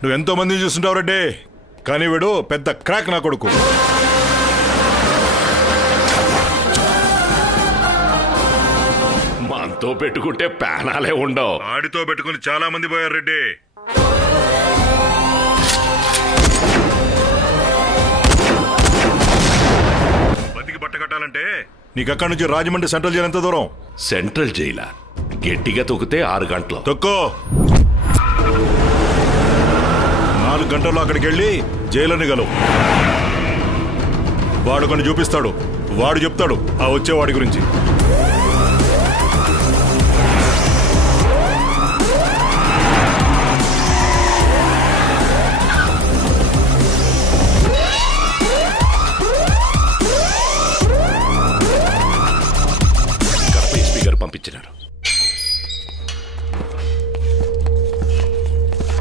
నువ్వు ఎంతో మందిని చూస్తుంటావు రెడ్డి, కానీ వీడు పెద్ద క్రాక్ నా కొడుకు. మనతో పెట్టుకుంటే ప్రాణాలే ఉండవు. ఆడితో పెట్టుకుని చాలా మంది పోయారు రెడ్డి. బందికి బట్ట కట్టాలంటే నీకు అక్కడి నుంచి రాజమండ్రి సెంట్రల్ జైలు ఎంత దూరం? సెంట్రల్ జైలా? గట్టిగా తొక్కితే 6 గంటలు. తొక్కో. 4 గంటల్లో అక్కడికి వెళ్ళి జైలని గలవు. వాడు కొన్ని చూపిస్తాడు, వాడు చెప్తాడు ఆ వచ్చేవాడి గురించి.